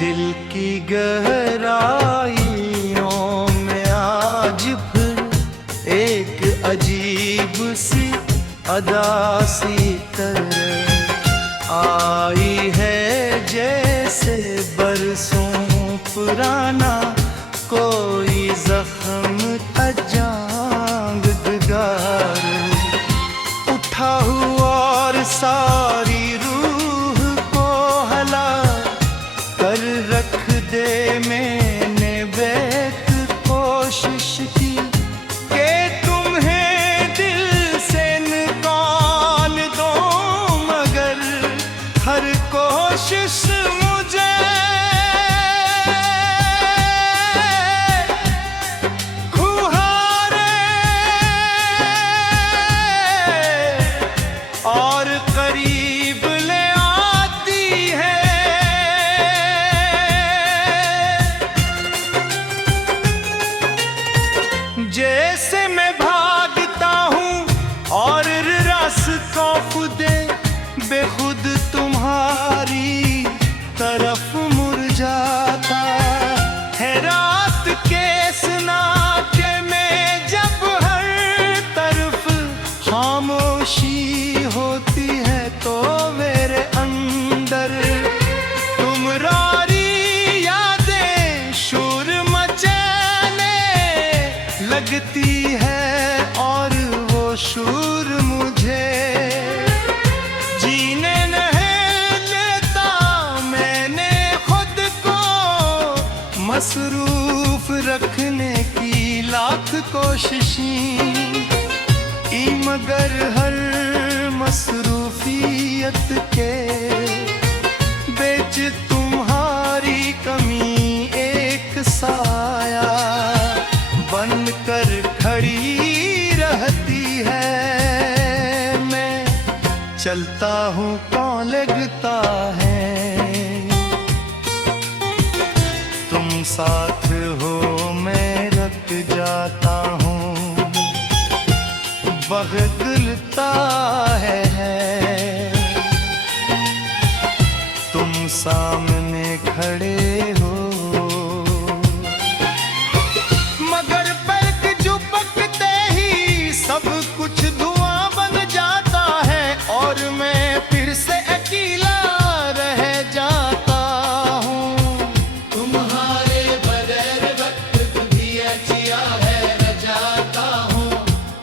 दिल की गहराइयों में आज फिर एक अजीब सी अदा सी तरह आई है, जैसे बरसों पुराना कोई जख्म अजांग दिगार उठा हुआ और सारी रूह को हला कर रख दे। मैंने बेक कोशिश की कि तुम्हें दिल से निकाल दो, मगर हर कोशिश मुझे और करीब ले आती है। जैसे मैं भागता हूँ और रास्तों खुदे बेखुद तुम्हारी तरफ मुड़ जाता है। रात के सन्नाटे में जब हर तरफ खामोशी होती है तो मेरे अंदर तुम्हारी यादें शोर मचाने लगती है, और वो शोर मुझे जीने नहीं देता। मैंने खुद को मसरूफ रखने की लाख कोशिशें की, मगर हर मसरूफियत के बीच तुम्हारी कमी एक साया बनकर खड़ी रहती है। मैं चलता हूँ कौन लगता है, तुम साथ हो मैं रख जाता हूँ। बदलता है तुम सामने खड़े हो, मगर पलक झपकते ही सब कुछ धुआं बन जाता है, और मैं फिर से अकेला रह जाता हूँ। तुम्हारे बगैर वक्त भी अजिया है न जाता हूँ,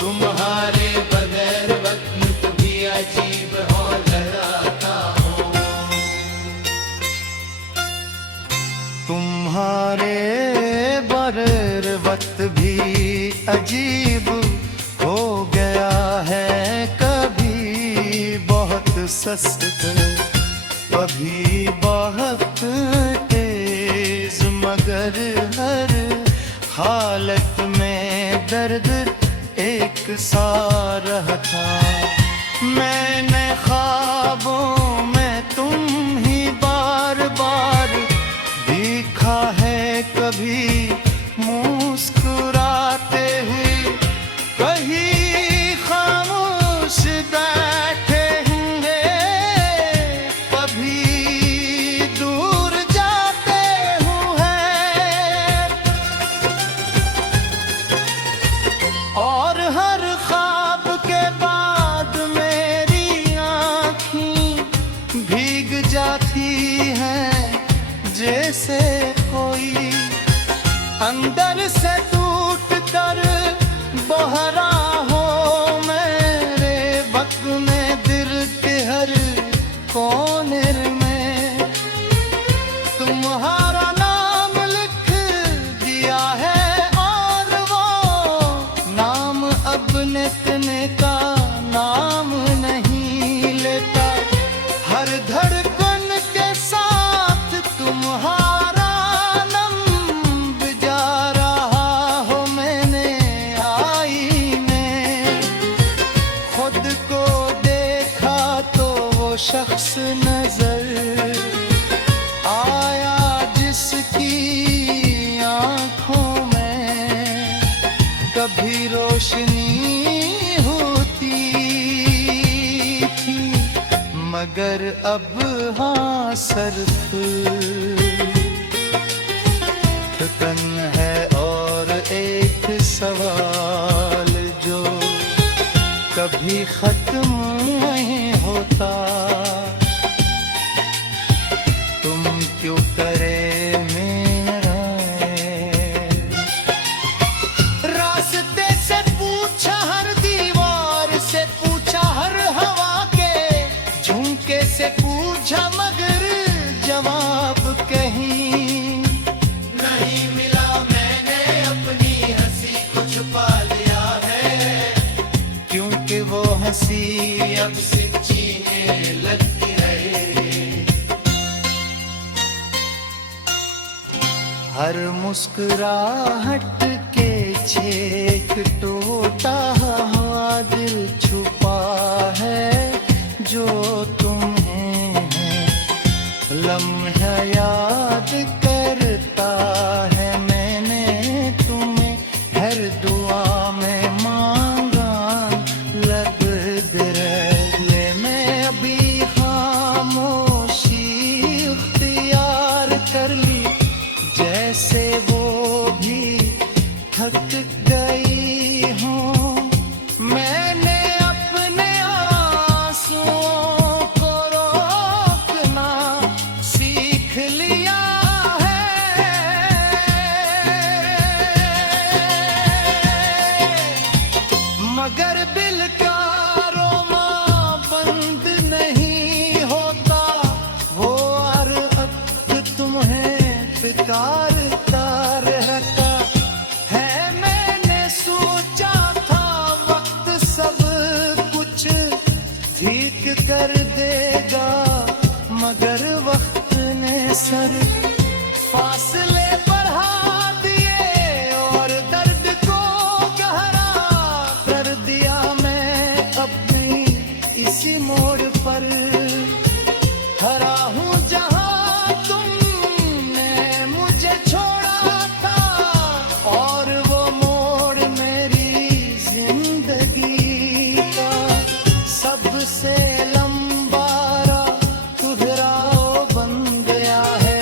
तुम्हारे बगैर वक्त भी अजीब हो लड़ाता हूँ। तुम्हारे बगैर वक्त भी अजीब हो गया है, कभी बहुत सस्त कभी बहुत तेज, मगर हर हालत में दर्द एक सा रहता। मैंने ख्वाबों में तुम ही बार बार देखा है, कभी मुस्कुराते हुए कहीं खामोश बैठे होंगे, कभी दूर जाते हुए, और हर ख्वाब के बाद मेरी आँखें भीग जाती हैं, जैसे कोई अंदर से टूट कर बह रहा हो मेरे वक्त में दिल के हर कोने में। तुम्हारा नाम लिख दिया है और वो नाम अब नितने का नाम नहीं लेता। हर धड़कन के साथ तुम्हारा नंब जा रहा हो, मैंने आईने खुद को देखा तो वो शख्स नजर आया जिसकी आंखों में कभी रोशनी होती थी, मगर अब हाँ सिर्फ कभी खत्म नहीं होता। तुम क्यों करे मेरा रास्ते से पूछा, हर दीवार से पूछा, हर हवा के झुमके से पूछा, मगर जवाब कहीं नहीं मिला। मैंने अपनी हंसी को छुपा लिया है, क्योंकि वो हंसी अब सीने लगती है। हर मुस्कुराहट के छेक टूटा हुआ दिल छुपा है जो तुम्हें है। लम्हा याद करता है मैंने तुम्हें, हर दुआ में मांगा लब दरले में। अभी खामोशी इख्तियार कर ली, जैसे वो भी थक गई हूँ। मैंने अपने आंसुओं को रोकना सीख लिया है, मगर दिल का रोमा बंद नहीं होता। वो हर वक्त तुम्हें पुकारता रहता है। मैंने सोचा था वक्त सब कुछ ठीक कर देगा, मगर वक्त ने सर फासले बढ़ा दिए और दर्द को गहरा कर दिया। मैं अपनी इसी मोड़ पर खड़ा हूँ जहाँ तुमने मुझे छोड़ा था, और वो मोड़ मेरी जिंदगी का सबसे लंबा सुधराओ बन गया है।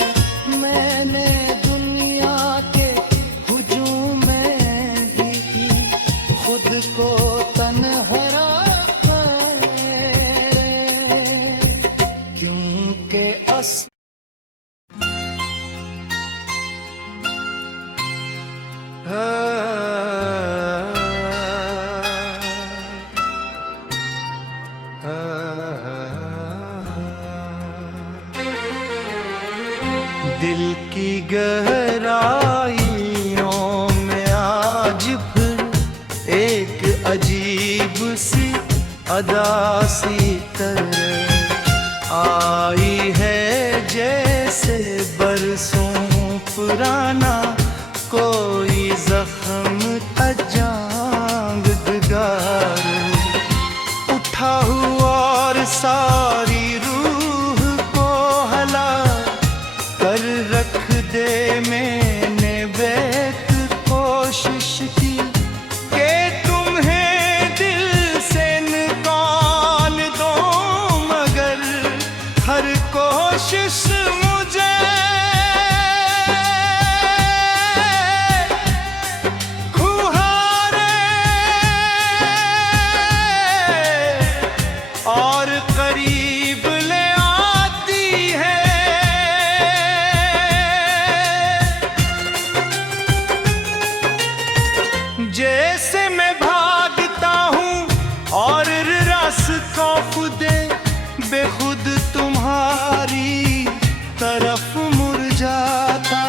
मैंने दुनिया के हुजूम में भी खुद को तन्हा रखा है, क्योंकि दिल की गहराइयों में आज फिर एक अजीब सी अदा सी तरह आई है, जैसे बरसों पुराना कोई जख्म अजांग दिगार उठा हुआ और सारी रूह को हला कर रख दे। मैंने बेक कोशिश की कि तुम्हें दिल से निकाल दो, मगर हर कोशिश मुझे खुहारे और करीब ले आती है। जैसे मैं भागता हूँ और रास्ता खुदे बेखुद तुम्हारी तरफ मुरझाता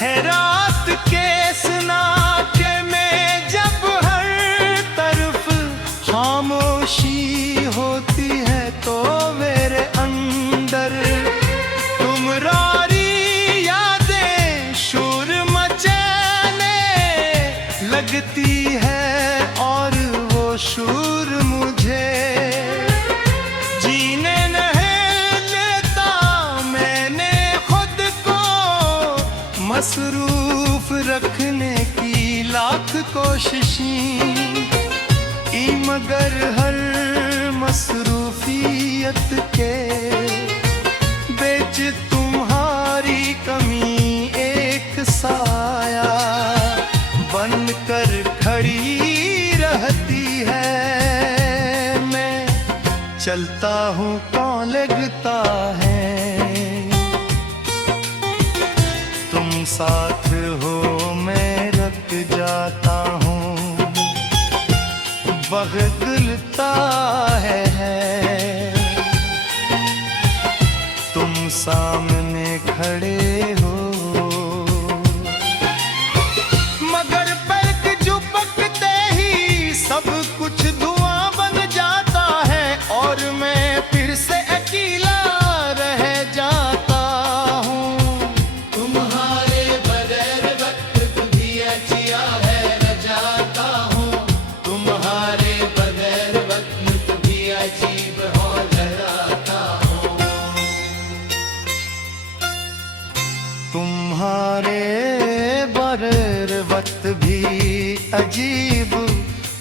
है। रात के सन्नाटे में जब हर तरफ खामोशी होती है, तो मेरे अंदर तुम्हारी यादें शोर मचाने लगती है, और वो शोर मुझे जीने नहीं देता। मैंने खुद को मसरूफ रखने की लाख कोशिशें की, मगर हर मसरूफियत के बेच तुम्हारी कमी एक साया बनकर खड़ी रहती है। चलता हूँ कौन लगता है। तुम साथ हो मैं रख जाता हूँ, वक्त गुलता है। तुम सामने खड़े हो मगर पलक झपकते ही सब कुछ धुआं बन जाता है और मैं फिर से अकेला रह जाता हूँ। तुम्हारे बगैर वक्त भी अजिया है रह जाता हूँ। तुम्हारे बगैर वक्त भी अजीब हो डराता हूँ। तुम्हारे बगैर वक्त भी अजीब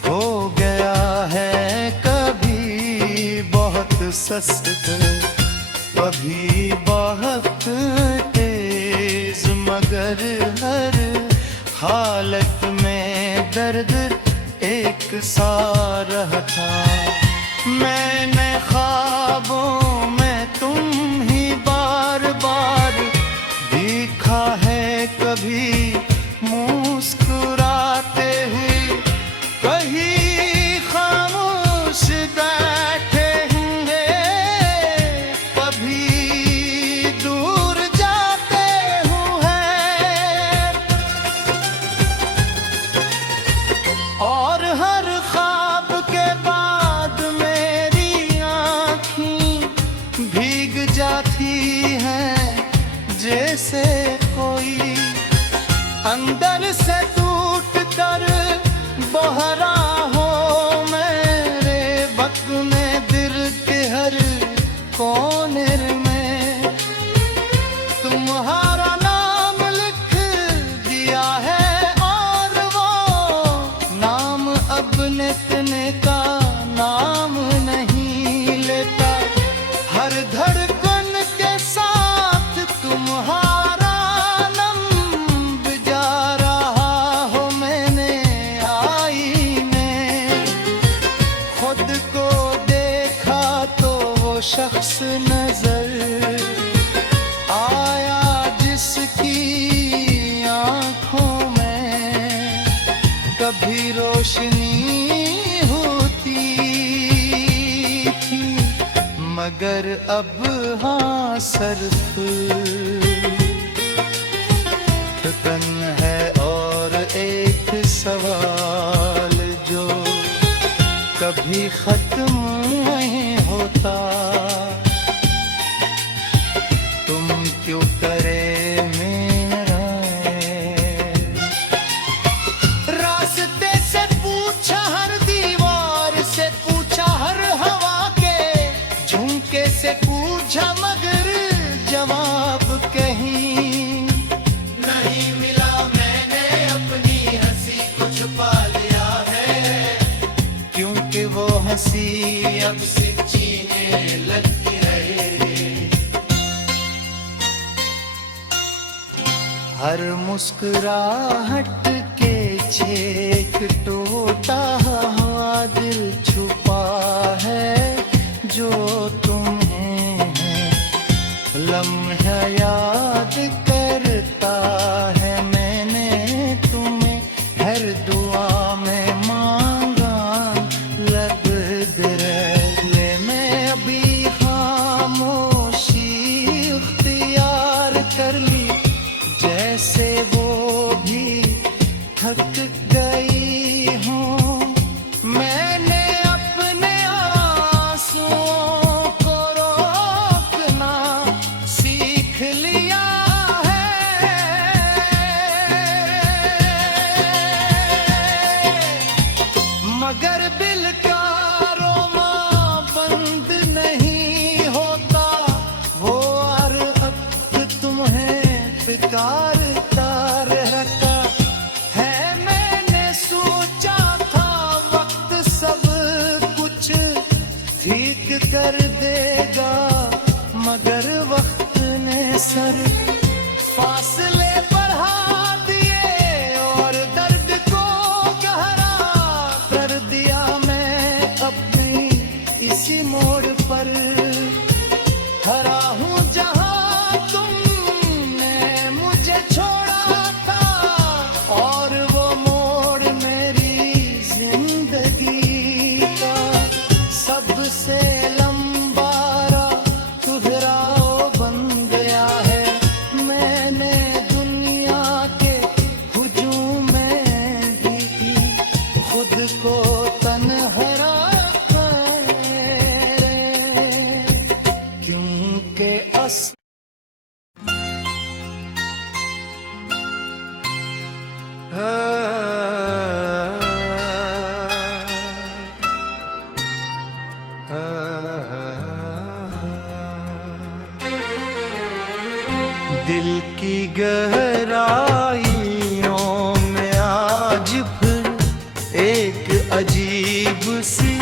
हो गया है, कभी बहुत सस्त कभी बहुत तेज, मगर हर हालत में दर्द एक सा रहता। मैंने ख्वाबों में तुम ही बार बार देखा है, कभी मुस्कुराते हुए कहीं खामोश बैठे होंगे, कभी दूर जाते हुए। और हर ख्वाब के बाद मेरी आँखें भीग जाती हैं, जैसे कोई अंदर से टूट कर बह रहा हो मेरे वक्त में दिल के हर कोने में। तुम्हारा नाम लिख दिया है और वो नाम अब नितने का नाम नहीं लेता। हर धड़कन के साथ तुम्हारा नंब जा रहा हो मैंने आईने। खुद को देखा तो वो शख्स नजर आया जिसकी आंखों में कभी रोशनी होती थी, मगर अब हाँ सिर्फ थकन है और एक सवाल जो कभी खत्म नहीं होता। तुम क्यों करे मेरा रास्ते से पूछा, हर दीवार से पूछा, हर हवा के झुमके से पूछा, मगर जवाब कहीं नहीं मिला। मैंने अपनी हंसी को छुपा लिया है, क्योंकि वो हंसी अब सिर्फ जीने लगती है। हर मुस्कुराहट के छेक टूटा हुआ दिल छुपा है जो तुम्हें है। लम्हा याद करता है मैंने तुम्हें, हर दुआ में मांगा लब दिले में। अभी खामोशी इख्तियार कर ली, जैसे वो भी थक गई हूँ। मैंने अपने आंसुओं को रोकना सीख लिया है, मगर दिल का रोना बंद नहीं होता। वो हर वक्त तुम्हें पुकारता रहता है। मैंने सोचा था वक्त सब कुछ ठीक कर देगा, मगर वक्त ने सर फासले बढ़ा दिए और दर्द को गहरा कर दिया। मैं अपनी इसी मोड़ पर दिल की गहराइयों में आज फिर एक अजीब सी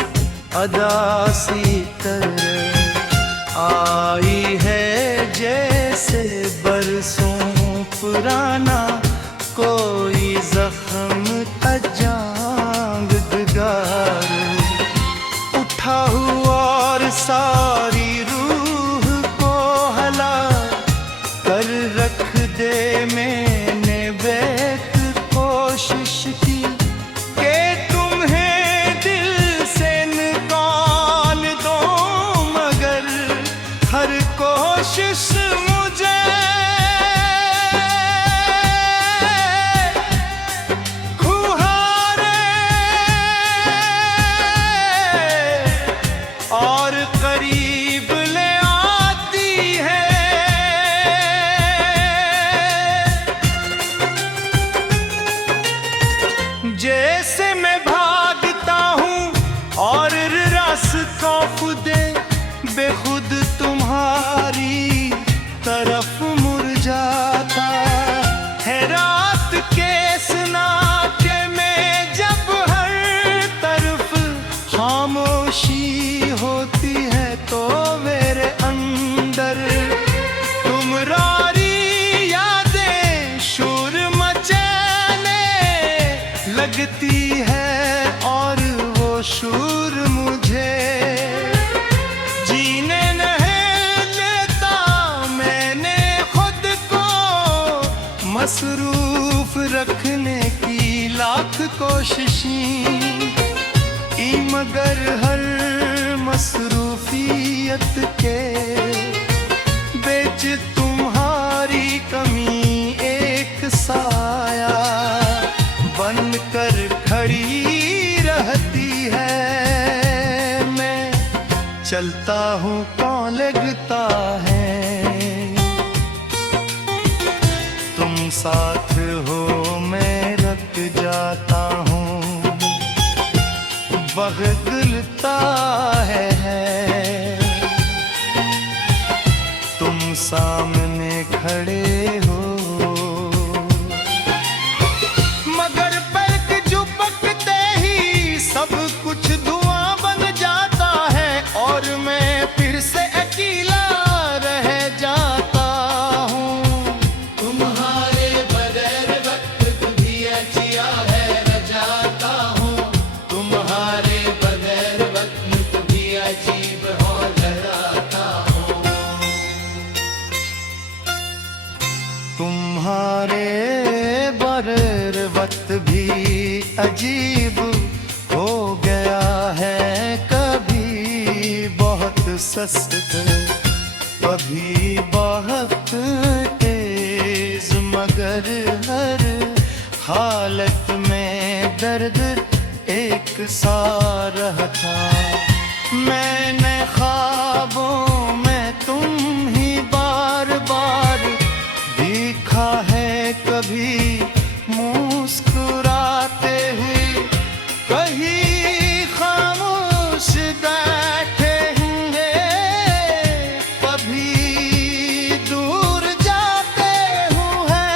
अदा सी तरह आई है, जैसे बरसों पुराना कोई जख्म अजांग दिगार उठा हुआ और सारी रूह को हला कर रख दे। मैंने बेक कोशिश की कि तुम्हें दिल से निकाल दो, मगर हर कोशिश मुझे खुहारे और करीब ले आती है। जैसे मैं भागता हूँ और रास्तों खुदे बेखुद तुम्हारी तरफ मुरझाता है। रात के सन्नाटे में जब हर तरफ खामोशी होती है तो मेरे अंदर तुम्हारी यादें शोर मचाने लगती है, और वो शोर मुझे जीने नहीं लेता। मैंने खुद को मसरूफ रखने की लाख कोशिशें, मगर हर मसरूफियत के बीच तुम्हारी कमी एक साया बनकर खड़ी रहती है। मैं चलता हूँ कौन लगता है, तुम साथ हो मैं रख जाता हूँ। वक्त गुलता है तुम सामने खड़े हो, मगर पलक झपकते ही सब कुछ धुआं बन जाता है, और मैं फिर से अकेला रह जाता हूँ। तुम्हारे बगैर वक्त भी अजिया है रह जाता हूँ। तुम्हारे बगैर वक्त भी अजीब हो लहराता हूँ। तुम्हारे बगैर वक्त भी अजीब हो गया है, कभी बहुत सस्त कभी बहुत तेज, मगर हर हालत में दर्द एक सा रहता। मैंने ख्वाबों में तुम ही बार बार देखा है, कभी मुस्कुराते हुए कहीं खामोश बैठे होंगे, कभी दूर जाते हुए,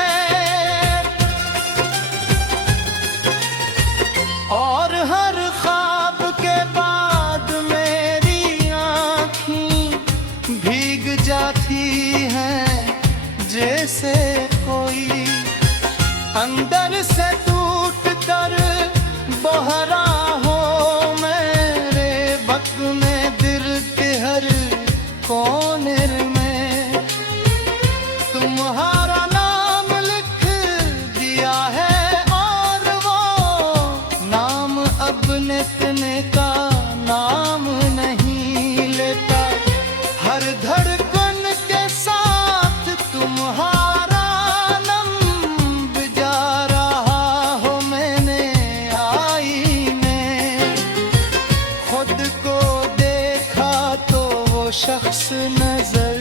और हर ख्वाब के बाद मेरी आँखें भीग जाती हैं, जैसे कोई अंदर से टूट कर बह रहा हो मेरे वक्त में दिल के हर कोने में। तुम्हारा नाम लिख दिया है और वो नाम अब लेने का नाम नहीं लेता। हर धड़कन के साथ तुम्हारा नंब जा रहा हो। मैंने आईने खुद को देखा तो वो शख्स नजर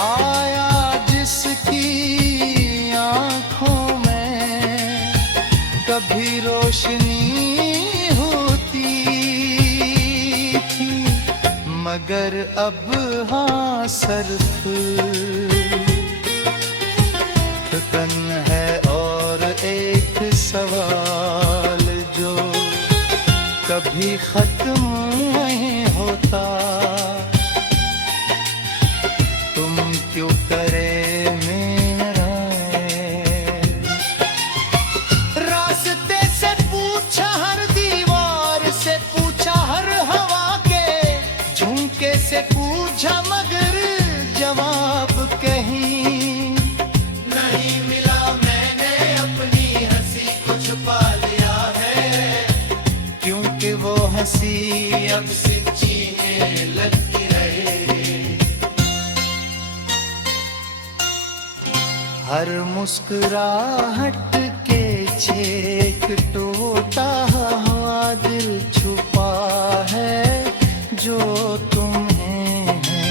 आया जिसकी आंखों में कभी रोशनी होती थी, मगर अब हाँ सिर्फ कभी खत्म नहीं होता। तुम क्यों करे मेरा रास्ते से पूछा, हर दीवार से पूछा, हर हवा के झुमके से पूछा, मगर जवाब कहीं नहीं मिला। मैंने अपनी हंसी को छुपा लिया है, क्योंकि वो हंसी अब सच्ची है लगती रहे। हर मुस्कुराहट के छेक टूटा हुआ दिल छुपा है जो तुम्हें है।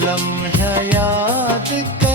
लम्हा याद कर